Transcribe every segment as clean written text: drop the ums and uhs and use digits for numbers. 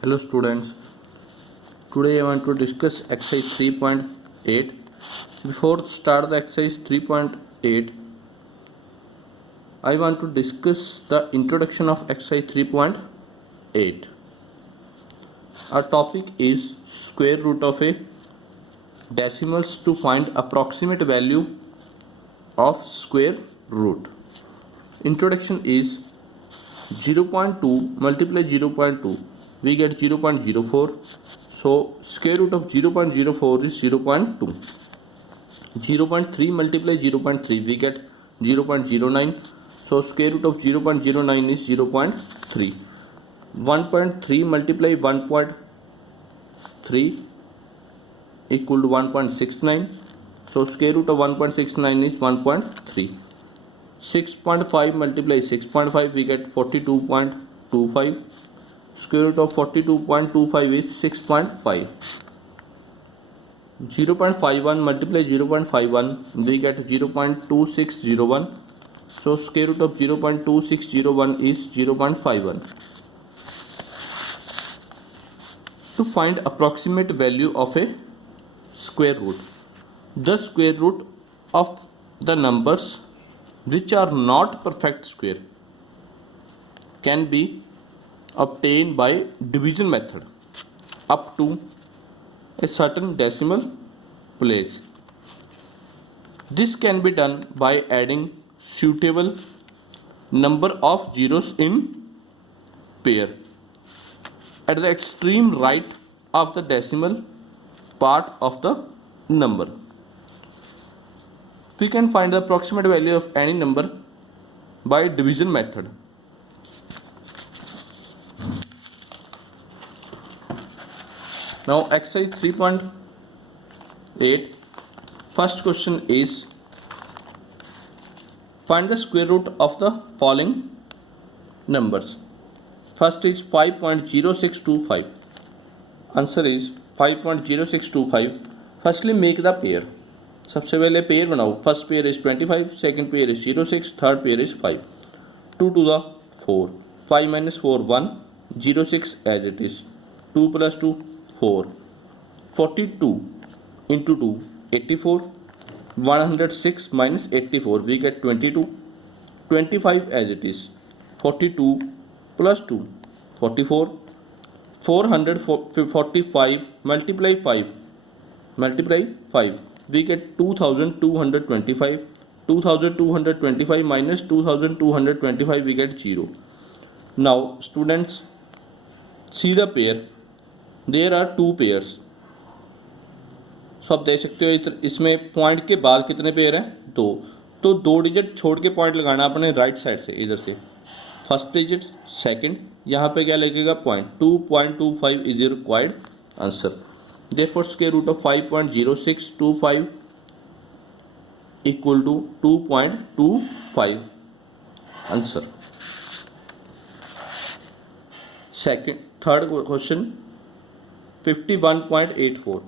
Hello students, today I want to discuss exercise 3.8. Before start the exercise 3.8, I want to discuss the introduction of exercise 3.8. Our topic is square root of a decimals to find approximate value of square root. Introduction is 0.2 multiply 0.2, we get 0.04. So square root of 0.04 is 0.2. 0.3 multiply 0.3, we get 0.09. So square root of 0.09 is 0.3. 1.3 multiply 1.3 equal to 1.69. So square root of 1.69 is 1.3. 6.5 multiply 6.5, we get 42.25. Square root of 42.25 is 6.5. 0.51 multiply 0.51, we get 0.2601. So square root of 0.2601 is 0.51. To find approximate value of a square root, the square root of the numbers which are not perfect square can be obtained by division method up to a certain decimal place. This can be done by adding suitable number of zeros in pair at the extreme right of the decimal part of the number. We can find the approximate value of any number by division method. Now exercise 3.8, first question is find the square root of the following numbers. First is 5.0625. Answer is 5.0625. Firstly make the pair. सबसे पहले pair बनाओ. First pair is 25, second pair is 06, third pair is 5. 2 to the 4. 5 minus 4 1. 06 as it is. 2 plus 2 4. 42 into 2 84. 106 minus 84 we get 22. 25 as it is. 42 plus 2 44. 445 multiply 5 we get 2225. 2225 minus 2225 we get 0. Now students, see the pair. There are two pairs. So आप देख सकते हो इसमें point के बाद कितने pair हैं? दो. तो दो डिजिट छोड़ के पॉइंट लगाना अपने राइट साइड से, इधर से. फर्स्ट डिजिट, सेकंड, यहाँ पे क्या लगेगा? Point. 2.25 is required answer. Therefore square root of 5.0625 equal to 2.25 answer. Third question 51.84.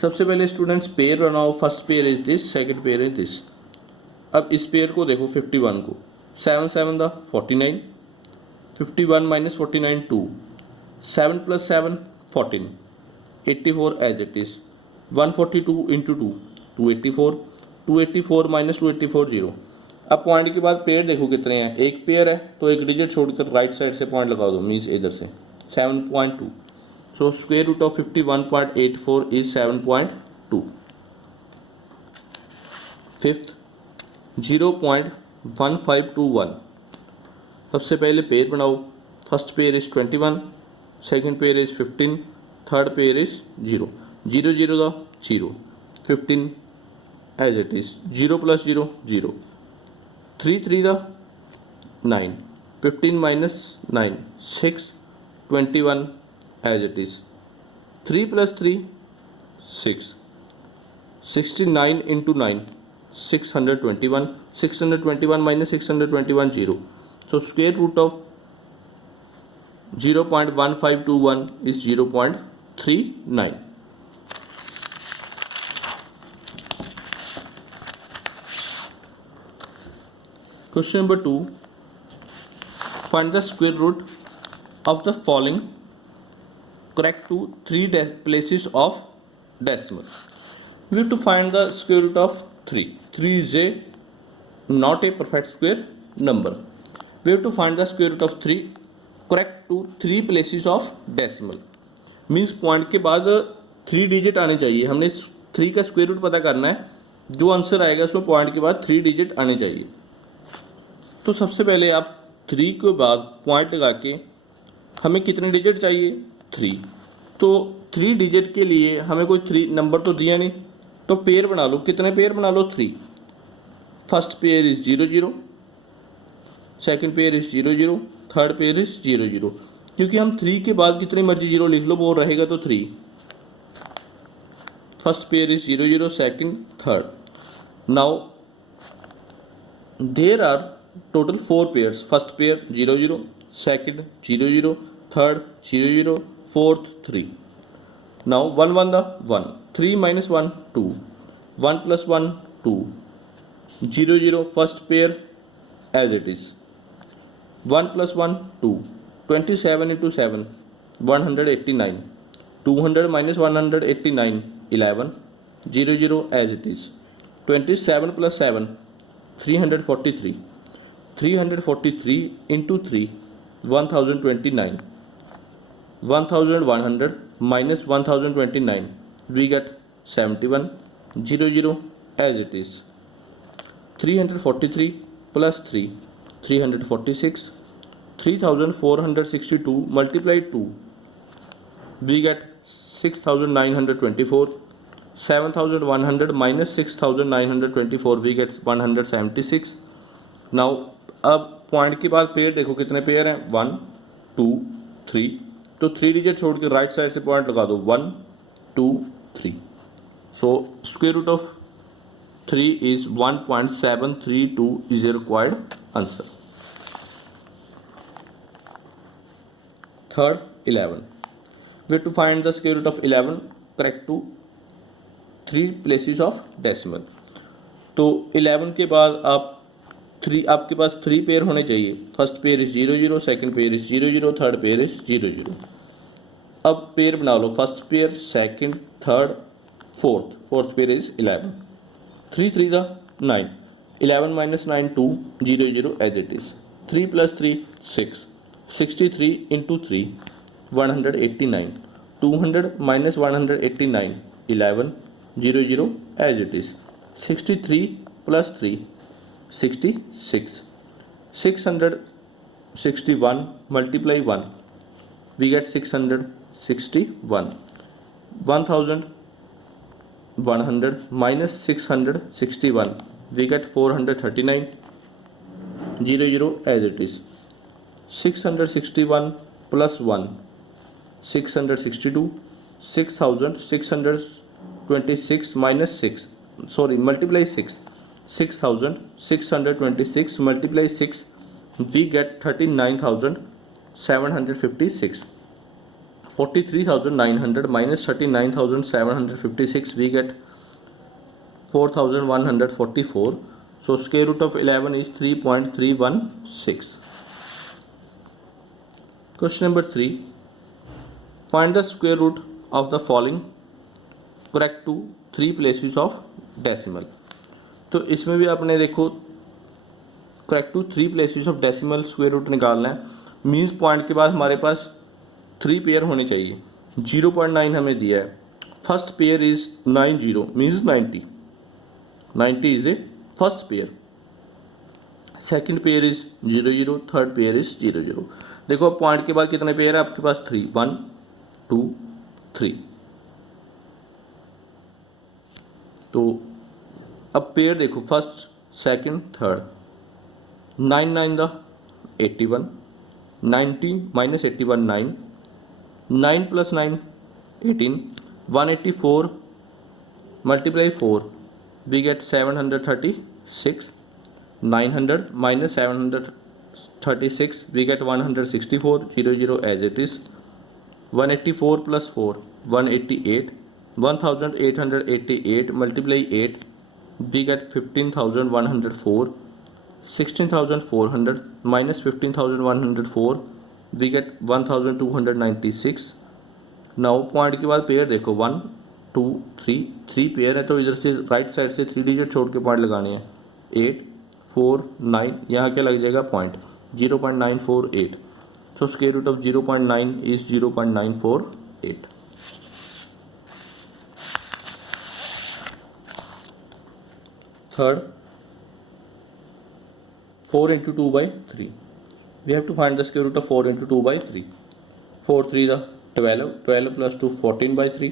सबसे पहले स्टूडेंट्स पेयर बनाओ. First pair is this, second pair is this. अब इस पेयर को देखो 51 को. 7 7 the 49. 51 minus 49 2. 7 plus 7 14. 84 as it is. 142 into 2 284. 284 minus 284 0. अब point के बाद पेयर देखो कितने हैं. एक पेयर है तो एक डिजिट छोड़कर राइट साइड से पॉइंट लगा दो, मीन्स इधर से 7.2. So square root of 51.84 is 7.2. Fifth 0.1521. सबसे पहले पेयर बनाओ. First pair is 21, second pair is 15, third pair is 0. 0 0 the 0. 15 as it is. 0 plus 0 0. 3 3 the 9. 15 minus 9 6. 21 as it is. 3 plus 3 6. 69 into 9 621. 621 minus 621 0. So square root of 0.1521 is 0.39. Question number 2. Find the square root of the following correct to 3 places of decimal. We have to find the square root of 3. 3 is not a perfect square number. We have to find the square root of 3 correct to 3 places of decimal. Means point के बाद 3 digit आने चाहिए. हमने 3 का square root पता करना है. जो आंसर आएगा उसमें पॉइंट के बाद 3 डिजिट आने चाहिए. तो सबसे पहले आप 3 के बाद पॉइंट लगा के हमें कितने डिजिट चाहिए 3. तो 3 डिजिट के लिए हमें कोई 3 नंबर तो दिया नहीं, तो पेयर बना लो. कितने पेयर बना लो 3. First pair is 0 0, second pair is 0 0, third pair is 0 0. क्योंकि हम 3 के बाद कितनी मर्जी 0 लिख लो वो रहेगा तो 3. First pair is 0 0, second third. Now there are total 4 pairs. First pair 0 0, second 0 0, third 0 0, fourth 3. Now 1 1 the 1, 3 minus 1 2, 1 plus 1 2, 0 0 first pair as it is. 1 plus 1 2, 27 into 7 189, 200 minus 189 11, 0 0 as it is. 27 plus 7 343, 343 into 3 1029, 1100 minus 1029 we get 71, 0 0 as it is. 343 plus 3 346, 3462 multiply 2 we get 6924. 7100 minus 6924 we get 176. Now अब point के बाद pair देखो कितने pair हैं 1 2 3. तो 3 digit छोड़ के right side से पॉइंट लगा दो 1 2 3. So square root of 3 is 1.732 is a required answer. Third 11. We have to find the square root of 11 correct to 3 places of decimal. तो 11 के बाद आप 3 आपके पास 3 पेयर होने चाहिए. First pair is 0 0, second pair is 0 0, third pair is 0 0. अब pair बना लो. First pair, second, third, fourth pair is 11. 3 3 the 9, 11 minus 9 2, 0 0 as it is. 3 plus 3 6, 63 into 3 189, 200 minus 189 11, 0 0 as it is. 63 plus 3 66, 661 multiply 1 we get 661. 1100 minus 661 we get 439, 0 0 as it is. 661 plus 1 662, 6626 minus 6 multiply 6, 6626 multiply 6 we get 39,756. 43,900 minus 39,756 we get 4,144. So square root of 11 is 3.316. Question number 3. Find the square root of the following correct to 3 places of decimal. तो इसमें भी आपने देखो correct to 3 places of decimal square root निकालना है. Means point के बाद हमारे पास 3 पेयर होने चाहिए. 0.9 हमें दिया है. First pair is 90 means 90. 90 is a first pair. Second pair is 0 0, third pair is 0 0. देखो अब पॉइंट के बाद कितने पेयर है आपके पास 3, 1 2 3. तो अब पेयर देखो first second third. 9 9 the 81, 90 minus 81 9, 9 plus 9 18, 184 multiply 4 we get 736. 900 minus 736 we get 164, 0 0 as it is. 184 plus 4 188, 1888 multiply 8 we get 15,104. 16,400 minus 15,104 we get 1,296. Now point के बाद पेयर देखो 1 2 3 3 पेयर है, तो इधर से राइट साइड से 3 डिजिट छोड़ के पॉइंट लगाने हैं। 8 4 9, यहाँ क्या लग जाएगा point 0.948। So square root of 0.9 is 0.948। Third 4 into 2 by 3, we have to find the square root of 4 into 2 by 3। 4 3 the 12, 12 plus 2 14 by 3।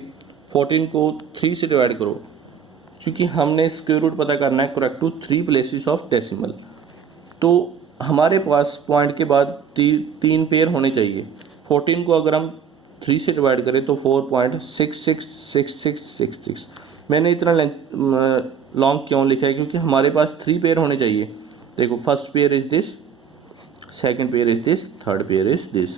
14 को 3 से डिवाइड करो, क्योंकि हमने स्क्वायर रूट पता करना है correct to 3 places of decimal. तो हमारे पास पॉइंट के बाद 3 पेयर होने चाहिए। 14 को अगर हम 3 से डिवाइड करें तो 4.666666। मैंने इतना लॉन्ग क्यों लिखा है, क्योंकि हमारे पास 3 पेयर होने चाहिए। देखो first pair is this, second pair is this, third pair is this.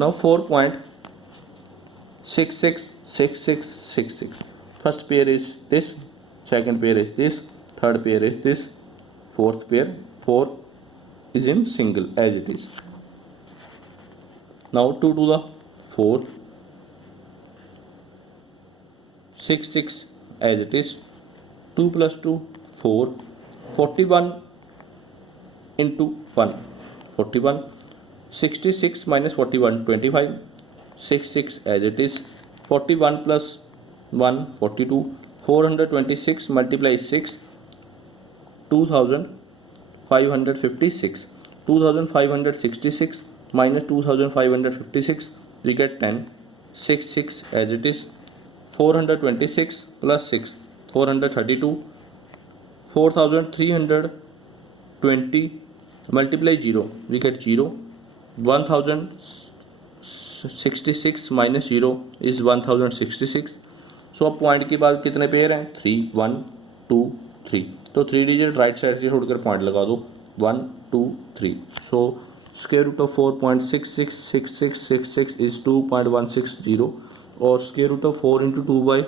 Now 4.666666। First pair is this, second pair is this, third pair is this, fourth pair 4 is in single as it is. Now 2 to the 4, 6 6 as it is, 2 plus 2 4, 41 into 1 41, 66 minus 41 25, 6 6 as it is, 41 plus 1 42, 426 multiply 6 2556, 2566 minus 2556 we get 10, 6 6 as it is, 426 plus 6 432, 4320 multiply 0 we get 0, 1066 minus 0 is 1066। सो अब point के बाद कितने pair हैं 3 1 2 3, तो 3 digit right side से छोड़कर point लगा दो 1 2 3। So square root of 4.666666 is 2.160 और square root of 4 into 2 by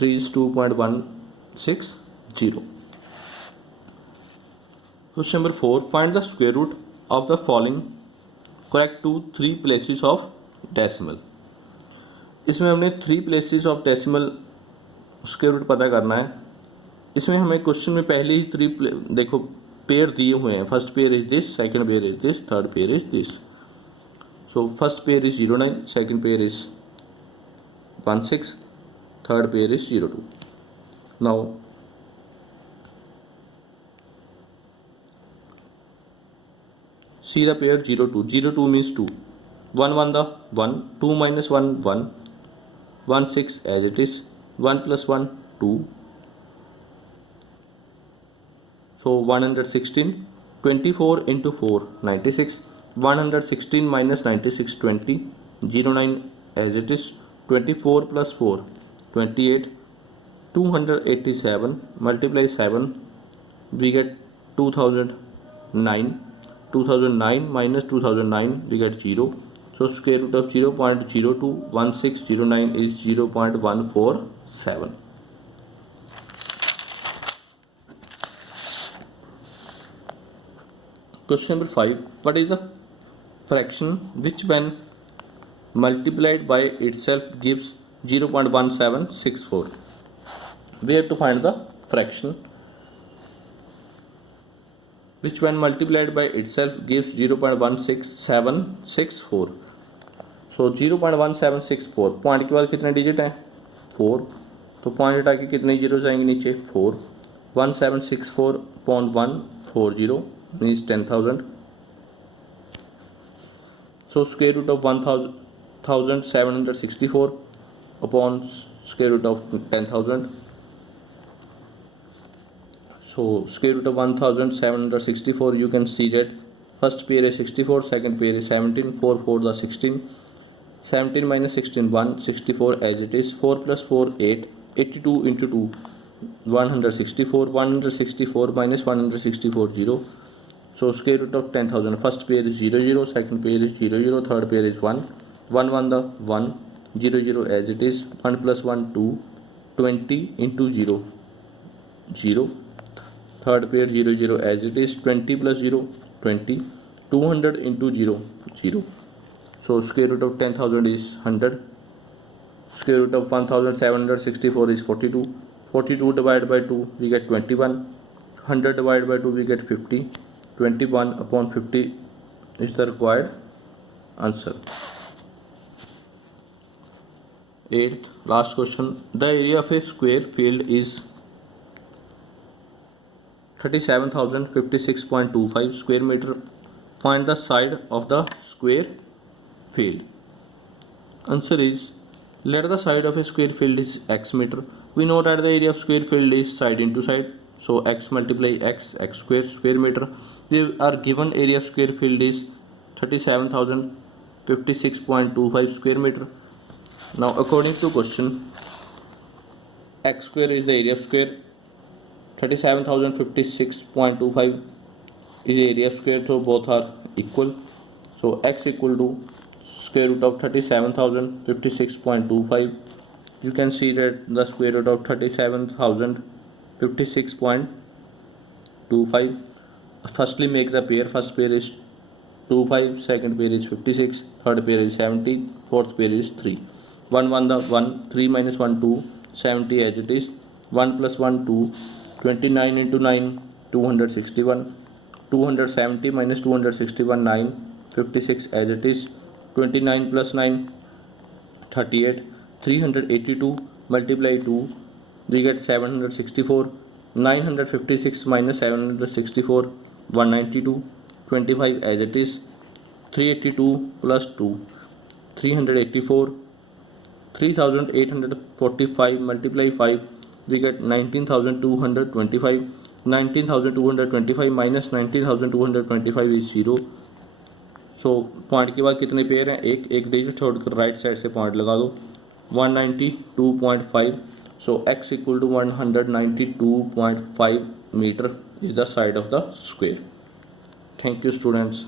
3 is 2.160। Question number 4, find the square root of the following correct to 3 places of decimal. इसमें हमने 3 places of decimal square root पता करना है। इसमें हमें क्वेश्चन में पहले ही 3 देखो पेयर दिए हुए हैं। First pair is this, second pair is this, third pair is this. So first pair is 09, second pair is 16, third pair is 02। Now see the pair 02, 02 means 2, 1 1 the 1, 2 minus 1 1, 1 6 as it is, 1 plus 1 2, so 116, 24 into 4 96, 116 minus 96 20, 09 as it is, 24 plus 4 28, 287 multiply 7 we get 2009, 2009 minus 2009 we get 0, so square root of 0.021609 is 0.147। Question number 5, what is the fraction which when multiplied by itself gives 0.1764? We have to find the fraction which when multiplied by itself gives 0.16764। so 0.1764, point के बाद कितने digit हैं 4, तो point हटा के कितने zero जाएंगे नीचे 4, 1764/140 means 10,000। so square root of 1764 upon square root of 10,000। so square root of 1764, you can see that first pair is 64, second pair is 17, 4 4 the 16, 17 minus 16 1, 64 as it is, 4 plus 4 8, 82 into 2 164, 164 minus 164 0, so square root of 10,000, first pair is 0 0, second pair is 0 0, third pair is 1 1 1 the 1, 0 0 as it is, 1 plus 1 2, 20 into 0 0, third pair 0 0 as it is, 20 plus 0 20, 200 into 0 0, So square root of 10,000 is 100. Square root of 1764 is 42. 42 divided by 2 we get 21. 100 divided by 2 we get 50. 21 upon 50 is the required answer. 8th last question. The area of a square field is 37,056.25 square meter. Find the side of the square field. Answer is, let the side of a square field is x meter. We know that the area of square field is side into side. So x multiply x square meter. They are given area of square field is 37,056.25 square meter. Now according to question, x square is the area of square. 37,056.25 is area of square, so both are equal. So x equal to square root of 37,056.25. You can see that the square root of 37,056.25. Firstly make the pair. First pair is 25, second pair is 56, third pair is 70, fourth pair is 3. 1 1 the 1, 3 minus 1 2, 70 as it is. 1 plus 1 2, 29 into 9 261. 270 minus 261 9, 56 as it is. 29 plus 9 38. 382 multiply 2 we get 764. 956 minus 764 192. 25 as it is. 382 plus 2 384. 3845 multiply 5 we get 19,225. 19,225 minus 19,225 is 0. So point के बाद कितने pair हैं? एक digit छोड़कर right side से point लगा दो. 192.5. So x equal to 192.5 metre is the side of the square. Thank you students.